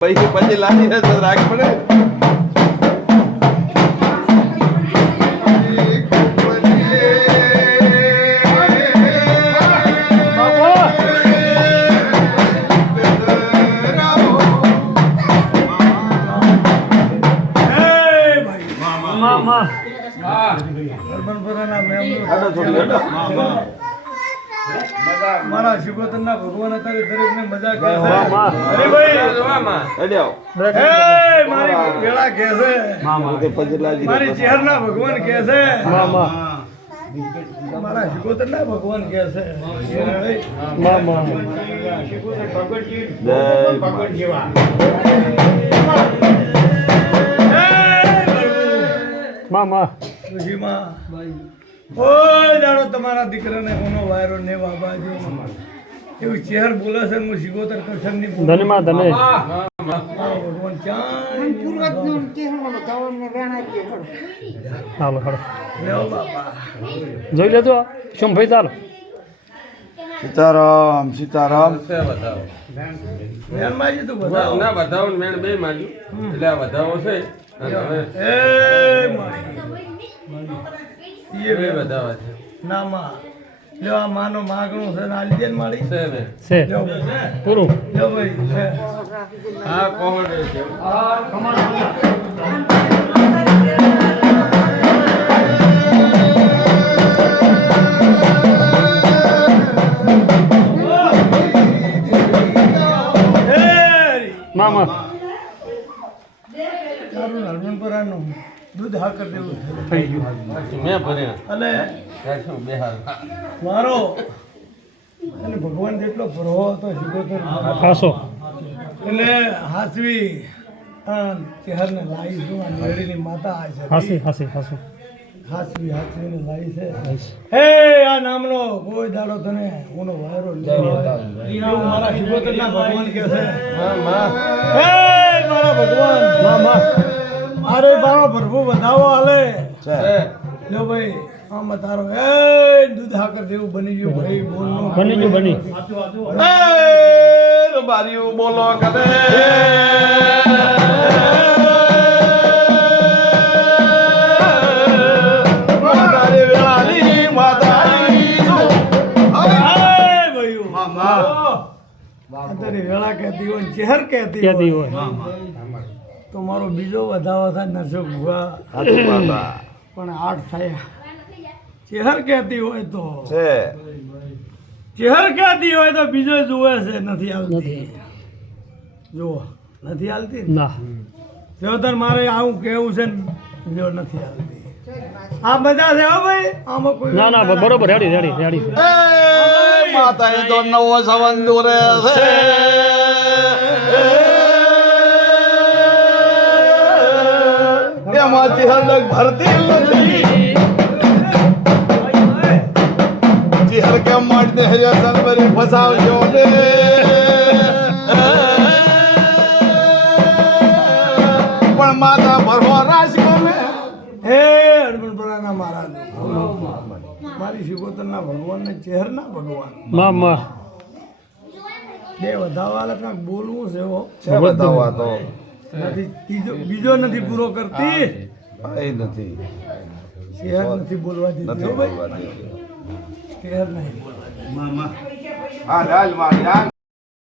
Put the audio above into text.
પછી પછી લાવી તો રાખ પડે. મારા થોડી ના ભગવાન અત્યારે દરેકને મજા કરે મારી છે. તો મારી ચહેરના ભગવાન છે. મામા. મારા શિકોતરના ભગવાન કહે છે. મામા. શિકોતર ભગવતજી ભગવાન. જેવા મામા. ઋષિમાં. ઓય દાડો તમારા દીકરાને કોનો વાયરો ને બાબાજી. એવું ચહેર બોલે છે હું શિકોતર કરશનની ધન્યવાદ ધન્યમાં ધન્ય મારો ભગવાન ક્યાંય હાલો હાલો લેવો બાપા જોઈ લેજો શું ભાઈ ચાલો સીતારામ સીતારામ મેનમાજી તું બતાવો ના બધાઓ ને મેણ બે માર્યું એટલે આ બધાઓ છે અને હવે એ મારી એ બે બધાઓ છે ના માં લ્યો આ માનો માગણું છે ને આલી દે ને મારી છે બે છે લ્યો પૂરું લ્યો ભાઈ છે કોમડે છે. એ હરી. મામા. તારું હરમનપરાનું દૂધ હાકર દેવું થઈ ગયું મેં ભર્યા બે હાલ મારો અને ભગવાન જેટલો ભરવો હતો શિકોતર ખાસો. એટલે હાસવી ચહેરને લાવી છું અને મેળીની માતા આ છે. હાસી હાસી હાસી. હાસવી હાસવીને લાવી છે. હે આ નામનો કોઈ દાડો તને ઉનો વાયરો નહીં એવું મારા શિકોતરના ભગવાન કહે છે. હે મારા ભગવાન. મામા અરે મારો પ્રભુ વધાવો હાલે. લ્યો ભાઈ આમાં તારો એ દૂધ હાકર જેવું બની ગયું ભાઈ બોલનું. બની ગયું બની એ રબારીઓ બોલો શું? હાય વેળા કહેતી ચહેર કહેતી હોય તો મારો બીજો વધાવો થાય નરસો ભૂવા સાચું પણ આઠ થયા ચહેર કહેતી હોય તો છે ચહેર ક્યાંથી હોય તો બીજો જુએ છે નથી આવતી જુઓ નથી આવતી ને? ના જો તાર મારે આવું કેવું છે ને જો નથી આવતી આ બધા છે હો ભાઈ? આમાં કોઈ ના ના બરોબર રેડી રેડી રેડી છે. એ તો નવો સંબંધ દોરે છે. એમાંથી હરદક ભરતી નથી. હરિયા સનબરી ફસાવજો ને. પણ માતા ભરવા રાજ ગમે હે હરમનપરાના મહારાજ. મારી શિકોતરના ભગવાનને ચહેરના ભગવાન. મામા. બે વધાવાલે કાંઈક બોલવું છે હો. છે બતાવવા તો. નથી બીજો બીજો નથી પૂરો કરતી. એ નથી. શહેર નથી બોલવા નથી ભાઈ. શહેર નહીં બોલવા દીધી. આ ડાલ મારી આ